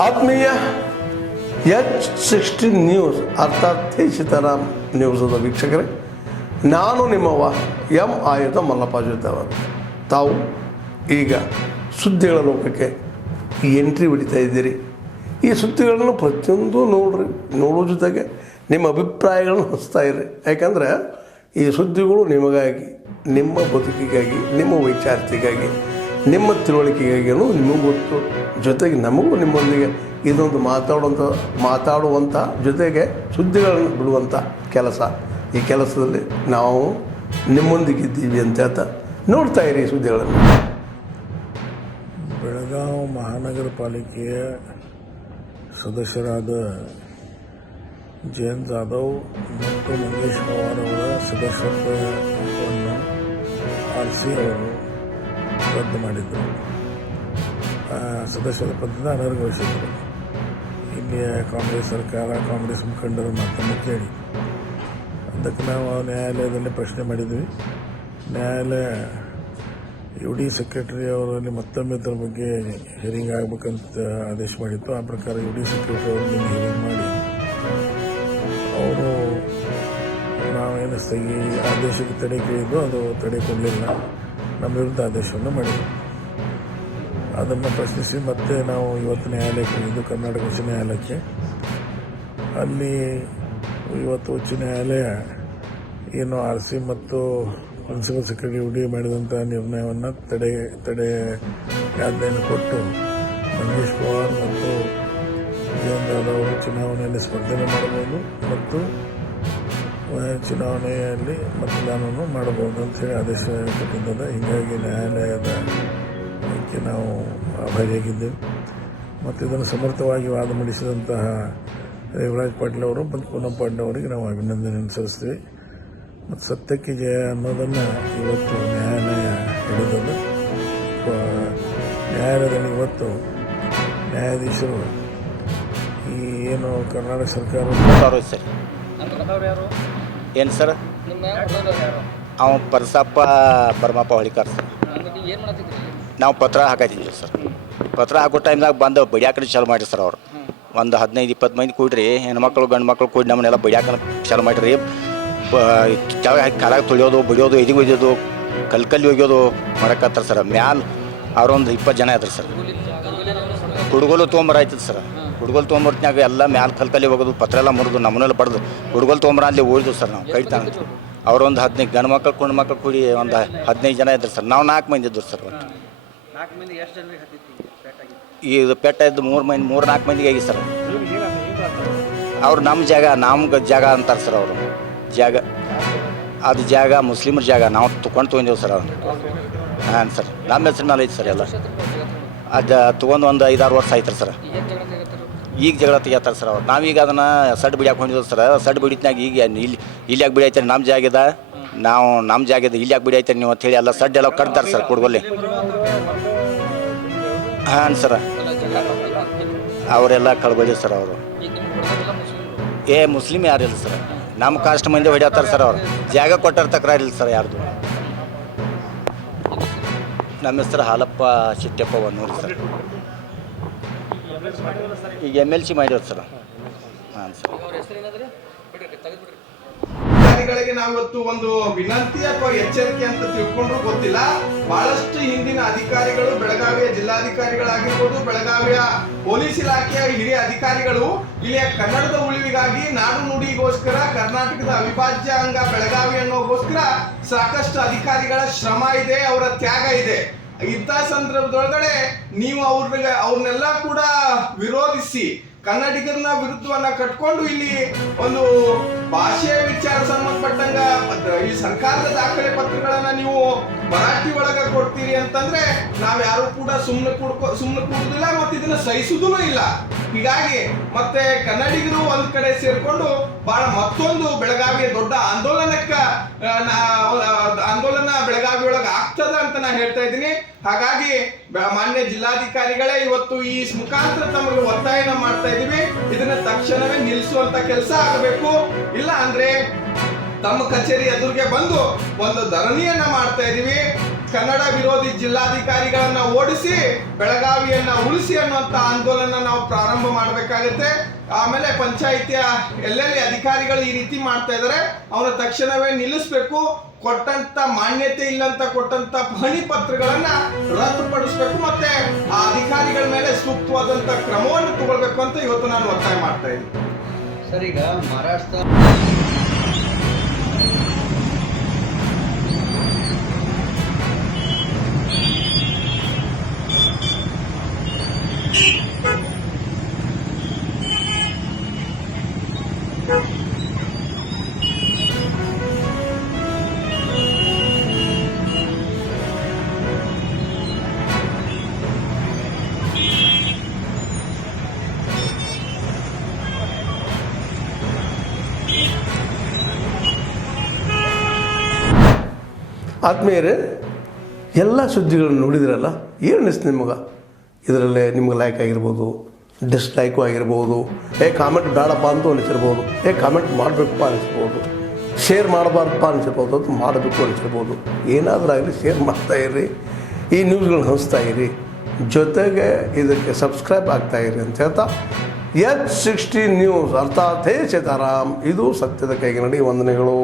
ಆತ್ಮೀಯ H16 news ಅರ್ಥಾತ್ ಸೀತಾರಾಮ್ ನ್ಯೂಸದ ವೀಕ್ಷಕರೇ, ನಾನು ನಿಮ್ಮವ ಎಂ ಆಯುಧ ಮಲ್ಲಪ್ಪ ಜೊತೆವರು. ತಾವು ಈಗ ಸುದ್ದಿಗಳ ಲೋಕಕ್ಕೆ ಎಂಟ್ರಿ ಹೊಡಿತಾ ಇದ್ದೀರಿ. ಈ ಸುದ್ದಿಗಳನ್ನು ಪ್ರತಿಯೊಂದು ನೋಡೋ ಜೊತೆಗೆ ನಿಮ್ಮ ಅಭಿಪ್ರಾಯಗಳನ್ನು ಹಂಚ್ತಾ ಇರಿ. ಯಾಕಂದರೆ ಈ ಸುದ್ದಿಗಳು ನಿಮಗಾಗಿ, ನಿಮ್ಮ ಬದುಕಿಗಾಗಿ, ನಿಮ್ಮ ವೈಚಾರಿಕೆಗಾಗಿ, ನಿಮ್ಮ ತಿಳುವಳಿಕೆಗಾಗಿಯೂ ನಿಮಗೂ ಗೊತ್ತು. ಜೊತೆಗೆ ನಮಗೂ ನಿಮ್ಮೊಂದಿಗೆ ಇದೊಂದು ಮಾತಾಡುವಂಥ ಜೊತೆಗೆ ಸುದ್ದಿಗಳನ್ನು ಬಿಡುವಂಥ ಕೆಲಸ. ಈ ಕೆಲಸದಲ್ಲಿ ನಾವು ನಿಮ್ಮೊಂದಿಗಿದ್ದೀವಿ ಅಂತ ಹೇಳ್ತಾ ನೋಡ್ತಾ ಇರಿ ಸುದ್ದಿಗಳನ್ನು. ಬೆಳಗಾವಿ ಮಹಾನಗರ ಪಾಲಿಕೆಯ ಸದಸ್ಯರಾದ ಜಯಂತ್ ಜಾಧವ್ ಮತ್ತು ಮಂಗೇಶ್ ಪವಾರ್ ಅವರ ಸದಸ್ಯತ್ವವನ್ನು ಆರಿಸಿ ಅವರು ರದ್ದು ಮಾಡಿದ್ದರು. ಸದಸ್ಯರ ಪದದಿಂದ ಅನರ್ಹಗೊಳಿಸಿದರು. ಇಲ್ಲಿಯ ಕಾಂಗ್ರೆಸ್ ಸರ್ಕಾರ, ಕಾಂಗ್ರೆಸ್ ಮುಖಂಡರು ಮಾತನ್ನು ಕೇಳಿ ಅದಕ್ಕೆ ನಾವು ನ್ಯಾಯಾಲಯದಲ್ಲಿ ಪ್ರಶ್ನೆ ಮಾಡಿದ್ವಿ. ನ್ಯಾಯಾಲಯ ಯು ಡಿ ಸೆಕ್ರೆಟರಿ ಅವರಲ್ಲಿ ಮತ್ತೊಮ್ಮೆ ಇದರ ಬಗ್ಗೆ ಹಿಯರಿಂಗ್ ಆಗಬೇಕಂತ ಆದೇಶ ಮಾಡಿತ್ತು. ಆ ಪ್ರಕಾರ ಯು ಡಿ ಸೆಕ್ರೆಟರಿ ಅವರು ನಿನ್ನೆ ಹಿಯರಿಂಗ್ ಮಾಡಿ ಅವರು ನಾವೇನು ಈ ಆದೇಶಕ್ಕೆ ತಡೆ ಕೇಳಿದ್ದು ಅದು ತಡೆ ಕೊಡಲಿಲ್ಲ, ನಮ್ಮ ವಿರುದ್ಧ ಆದೇಶವನ್ನು ಮಾಡಿದರು. ಅದನ್ನು ಪ್ರಶ್ನಿಸಿ ಮತ್ತೆ ನಾವು ಇವತ್ತು ನ್ಯಾಯಾಲಯಕ್ಕೆ ಹೋಗಿದ್ದು, ಕರ್ನಾಟಕ ಉಚ್ಚ ನ್ಯಾಯಾಲಯಕ್ಕೆ. ಅಲ್ಲಿ ಇವತ್ತು ಉಚ್ಚ ನ್ಯಾಯಾಲಯ ಏನು ಆರ್ ಸಿ ಮತ್ತು ಪ್ರಿನ್ಸಿಪಲ್ ಸೆಕ್ರೆಟರಿ ಯು ಡಿ ಮಾಡಿದಂಥ ನಿರ್ಣಯವನ್ನು ತಡೆಯಾಜ್ಞೆಯನ್ನು ಕೊಟ್ಟು ಮಂಗೇಶ್ ಪವಾರ್ ಮತ್ತು ಜಯಂತ್ ಜಾಧವ್ ಅವರು ಚುನಾವಣೆಯಲ್ಲಿ ಸ್ಪರ್ಧೆ ಮಾಡಬಹುದು ಮತ್ತು ಚುನಾವಣೆಯಲ್ಲಿ ಮತದಾನವನ್ನು ಮಾಡಬಹುದು ಅಂತೇಳಿ ಆದೇಶ ಕೊಟ್ಟಿದ್ದದ. ಹೀಗಾಗಿ ನ್ಯಾಯಾಲಯದ ನಾವು ಆಭಾರಿಯಾಗಿದ್ದೇವೆ. ಮತ್ತು ಇದನ್ನು ಸಮರ್ಥವಾಗಿ ವಾದ ಮಂಡಿಸಿದಂತಹ ದೇವರಾಜ್ ಪಾಟೀಲ್ ಅವರು ಮತ್ತು ಪೂನಂ ಪಾಂಡೆ ಅವರಿಗೆ ನಾವು ಅಭಿನಂದನೆಯನ್ನು ಸಲ್ಲಿಸ್ತೀವಿ. ಮತ್ತು ಸತ್ಯಕ್ಕೆ ಜಯ ಅನ್ನೋದನ್ನು ಇವತ್ತು ನ್ಯಾಯಾಲಯ ಹಿಡಿದದ್ದು. ನ್ಯಾಯಾಲಯದಲ್ಲಿ ಇವತ್ತು ನ್ಯಾಯಾಧೀಶರು ಈ ಏನು ಕರ್ನಾಟಕ ಸರ್ಕಾರ ಸರ್ ಏನು ಸರ್ ಅವ ಪರಸಪ್ಪ ಬರ್ಮಪ್ಪ ಹೊಳಿಕಾರ್ ಸರ್. ನಾವು ಪತ್ರ ಹಾಕತ್ತಿದ್ವಿ ಸರ್. ಪತ್ರ ಹಾಕೋ ಟೈಮ್ದಾಗ ಬಂದು ಬಡಿಯಾಕಡೆ ಚಾಲು ಮಾಡಿರಿ ಸರ್. ಅವರು ಒಂದು 15-20 ಮಂದಿ ಕೂಡ್ರಿ, ಹೆಣ್ಮಕ್ಳು ಗಂಡು ಮಕ್ಕಳು ಕೂಡಿ ನಮ್ಮನ್ನೆಲ್ಲ ಬಡಿಯಾಕ ಚಾಲು ಮಾಡಿರಿ. ಕೆಳಗೆ ಹಾಕಿ ಕಾಲಾಗ ತುಳಿಯೋದು, ಬಡಿಯೋದು, ಎದಿಗೆ ಒಯ್ಯೋದು, ಕಲ್ಕಲ್ಲಿ ಒಯ್ಯೋದು ಮಾಡಕತ್ತಾರೆ ಸರ್. ಮ್ಯಾಲ ಅವ್ರೊಂದು 20 ಜನ ಇದ್ರು ಸರ್. ಹುಡುಗಲು ತೊಗೊಂಬರ ಆಯ್ತದ ಸರ್. ಹುಡುಗಲು ತೊಗೊಂಬರ್ತಿನಾಗ ಎಲ್ಲ ಮ್ಯಾಲ ಕಲ್ಕಲ್ಲಿ ಹೋಗೋದು, ಪತ್ರ ಎಲ್ಲ ಮುರಿದು ನಮ್ಮನ್ನೆಲ್ಲ ಬಡ್ದು ಹುಡುಗಲು ತೊಗೊಂಬರ ಅಲ್ಲಿ ಓಡಿದ್ವು ಸರ್. ನಾವು ಕೈ ತಾಂತ ಅವರೊಂದು 15 ಗಂಡು ಮಕ್ಕಳು ಕೊಂಡು ಮಕ್ಕಳು ಕೂಡಿ ಒಂದು 15 ಜನ ಇದ್ರು ಸರ್. ನಾವು 4 ಮಂದಿ ಇದ್ದರು ಸರ್. ಒಟ್ಟು ಇದು ಪೆಟ್ಟ ಇದ್ದು 3-4 ಮಂದಿಗೆ ಆಗಿ ಸರ್. ಅವ್ರು ನಮ್ಮ ಜಾಗ ಅಂತಾರೆ ಸರ್. ಅವರು ಜಾಗ, ಅದು ಜಾಗ ಮುಸ್ಲಿಮರ ಜಾಗ, ನಾವು ತೊಗೊಂಡೇವು ಸರ್. ಅವ್ರು ಹಾಂ ಸರ್, ನಮ್ಮ ಹೆಸರು ಮೇಲೆ ಐತೆ ಸರ್. ಎಲ್ಲ ಅದು ತೊಗೊಂಡು ಒಂದು 5-6 ವರ್ಷ ಆಯ್ತು ಸರ್. ಈಗ ಜಗಳ ತೆಗಿತಾರೆ ಸರ್. ಅವ್ರು ನಾವೀಗ ಅದನ್ನು ಸಡ್ ಬಿಡಿಯಾಕೆ ಹೊಂದಿದ್ವಿ ಸರ್. ಸಡ್ ಬಿಡಿತ್ನಾಗ ಈಗ ಇಲ್ಲಿ ಯಾಕೆ ಬಿಡಿಯಾಯ್ತಾರೆ, ನಮ್ಮ ಜಾಗದ ನಮ್ಮ ಜಾಗದ ಇಲ್ಲಿ ಯಾಕೆ ಬಿಡಿಯಾಯ್ತಾರೆ ನೀವು ಅಂತೇಳಿ ಎಲ್ಲ ಸಡ್ ಎಲ್ಲ ಕಟ್ತಾರೆ ಸರ್ ಕುಡ್ಗೊಲ್ಲಿ. ಹಾಂ ಸರ, ಅವರೆಲ್ಲ ಕಳ್ಬಡಿ ಸರ್. ಅವರು ಮುಸ್ಲಿಮ್ ಯಾರಿಲ್ಲ ಸರ್. ನಮ್ಮ ಕಾಸ್ಟ್ ಮಂದಿ ಹೊಡಿಯತ್ತಾರೆ ಸರ್. ಅವ್ರು ಜಾಗ ಕೊಟ್ಟಾರ ತಕರಾರಿಲ್ಲ ಸರ್ ಯಾರ್ದು. ನಮ್ಮ ಹೆಸರು ಹಾಲಪ್ಪ ಚಿಟ್ಟಪ್ಪ ಹೊನ್ನೂರು ಸರ್. ಈಗ MLC ಮಾಡಿರೋದು ಸರ್. ಹಾಂ ಸರ್. ಅಧಿಕಾರಿಗಳಿಗೆ ನಾವಿವತ್ತು ಒಂದು ವಿನಂತಿ ಅಥವಾ ಎಚ್ಚರಿಕೆ ಅಂತ ತಿಳ್ಕೊಂಡ್ರು ಗೊತ್ತಿಲ್ಲ. ಬಹಳಷ್ಟು ಹಿಂದಿನ ಅಧಿಕಾರಿಗಳು, ಬೆಳಗಾವಿಯ ಜಿಲ್ಲಾಧಿಕಾರಿಗಳಾಗಿರ್ಬೋದು, ಬೆಳಗಾವಿಯ ಪೊಲೀಸ್ ಇಲಾಖೆಯ ಹಿರಿಯ ಅಧಿಕಾರಿಗಳು ಇಲ್ಲಿಯ ಕನ್ನಡದ ಉಳಿವಿಗಾಗಿ, ನಾಡು ನುಡಿಗೋಸ್ಕರ, ಕರ್ನಾಟಕದ ಅವಿಭಾಜ್ಯ ಅಂಗ ಬೆಳಗಾವಿ ಅನ್ನೋಗೋಸ್ಕರ ಸಾಕಷ್ಟು ಅಧಿಕಾರಿಗಳ ಶ್ರಮ ಇದೆ, ಅವರ ತ್ಯಾಗ ಇದೆ. ಇಂಥ ಸಂದರ್ಭದೊಳಗಡೆ ನೀವು ಅವ್ರನ್ನೆಲ್ಲ ಕೂಡ ವಿರೋಧಿಸಿ ಕನ್ನಡಿಗರನ್ನ ವಿರುದ್ಧವನ್ನ ಕಟ್ಕೊಂಡು ಇಲ್ಲಿ ಒಂದು ಭಾಷೆಯ ವಿಚಾರ ಸಂಬಂಧಪಟ್ಟಂಗ ಈ ಸರ್ಕಾರದ ದಾಖಲೆ ಪತ್ರಗಳನ್ನ ನೀವು ಮರಾಠಿ ಒಳಗ ಕೊಡ್ತೀರಿ ಅಂತಂದ್ರೆ ನಾವ್ ಯಾರು ಕೂಡ ಸುಮ್ಮನೆ ಕೂಡುದಿಲ್ಲ ಮತ್ತು ಇದನ್ನ ಸಹಿಸುವುದೂ ಇಲ್ಲ. ಹೀಗಾಗಿ ಮತ್ತೆ ಕನ್ನಡಿಗರು ಒಂದ್ ಕಡೆ ಸೇರ್ಕೊಂಡು ಮತ್ತೊಂದು ಬೆಳಗಾವಿಯ ದೊಡ್ಡ ಆಂದೋಲನ ಬೆಳಗಾವಿ ಒಳಗ ಆಗ್ತದ ಅಂತ ನಾ ಹೇಳ್ತಾ ಇದ್ದೀನಿ. ಹಾಗಾಗಿ ಮಾನ್ಯ ಜಿಲ್ಲಾಧಿಕಾರಿಗಳೇ ಇವತ್ತು ಈ ಮುಖಾಂತರ ತಮಗೆ ಒತ್ತಾಯನ ಮಾಡ್ತಾ ಇದೀವಿ. ಇದನ್ನ ತಕ್ಷಣವೇ ನಿಲ್ಲಿಸುವಂತ ಕೆಲಸ ಆಗಬೇಕು. ಇಲ್ಲ ಅಂದ್ರೆ ತಮ್ಮ ಕಚೇರಿ ಎದುರಿಗೆ ಬಂದು ಒಂದು ಧರಣಿಯನ್ನ ಮಾಡ್ತಾ ಇದೀವಿ. ಕನ್ನಡ ವಿರೋಧಿ ಜಿಲ್ಲಾಧಿಕಾರಿಗಳನ್ನ ಓಡಿಸಿ ಬೆಳಗಾವಿಯನ್ನ ಉಳಿಸಿ ಅನ್ನುವಂಥ ಆಂದೋಲನ ನಾವು ಪ್ರಾರಂಭ ಮಾಡಬೇಕಾಗುತ್ತೆ. ಆಮೇಲೆ ಪಂಚಾಯಿತಿಯ ಎಲ್ಲೆಲ್ಲಿ ಅಧಿಕಾರಿಗಳು ಈ ರೀತಿ ಮಾಡ್ತಾ ಇದ್ದಾರೆ ಅವರ ತಕ್ಷಣವೇ ನಿಲ್ಲಿಸಬೇಕು. ಕೊಟ್ಟಂತ ಮಾನ್ಯತೆ ಇಲ್ಲಂತ ಕೊಟ್ಟಂತ ಪಹಣಿ ಪತ್ರಗಳನ್ನ ರದ್ದುಪಡಿಸಬೇಕು, ಮತ್ತೆ ಆ ಅಧಿಕಾರಿಗಳ ಮೇಲೆ ಸೂಕ್ತವಾದಂತ ಕ್ರಮವನ್ನು ತಗೊಳ್ಬೇಕು ಅಂತ ಇವತ್ತು ನಾನು ಒತ್ತಾಯ ಮಾಡ್ತಾ ಇದ್ದೀನಿ. ಸರ್, ಈಗ ಮಹಾರಾಷ್ಟ್ರ ಆತ್ಮೀಯರೇ, ಎಲ್ಲ ಸುದ್ದಿಗಳನ್ನು ನೋಡಿದ್ರಲ್ಲ, ಏನು ಅನಿಸ್ತು ನಿಮಗೆ? ಇದರಲ್ಲೇ ನಿಮ್ಗೆ ಲೈಕ್ ಆಗಿರ್ಬೋದು, ಡಿಸ್ಲೈಕು ಆಗಿರ್ಬೋದು, ಕಾಮೆಂಟ್ ಬೇಡಪ್ಪ ಅಂತೂ ಅನಿಸಿರ್ಬೋದು, ಕಾಮೆಂಟ್ ಮಾಡಬೇಕಪ್ಪ ಅನಿಸ್ಬೋದು, ಶೇರ್ ಮಾಡಬಾರ್ದಪ್ಪ ಅನಿಸಿರ್ಬೋದು, ಅದು ಮಾಡಬೇಕು ಅನಿಸಿರ್ಬೋದು. ಏನಾದರೂ ಆಗಲಿ ಶೇರ್ ಮಾಡ್ತಾಯಿರಿ, ಈ ನ್ಯೂಸ್ಗಳನ್ನ ಹಂಚ್ತಾ ಇರಿ, ಜೊತೆಗೆ ಇದಕ್ಕೆ ಸಬ್ಸ್ಕ್ರೈಬ್ ಆಗ್ತಾಯಿರಿ ಅಂತ ಹೇಳ್ತಾ H16 ನ್ಯೂಸ್ ಅರ್ಥಾತ್ ಹೇ ಸೀತಾರಾಮ್, ಇದು ಸತ್ಯದ ಕೈಗೆ ನಡಿ. ವಂದನೆಗಳು.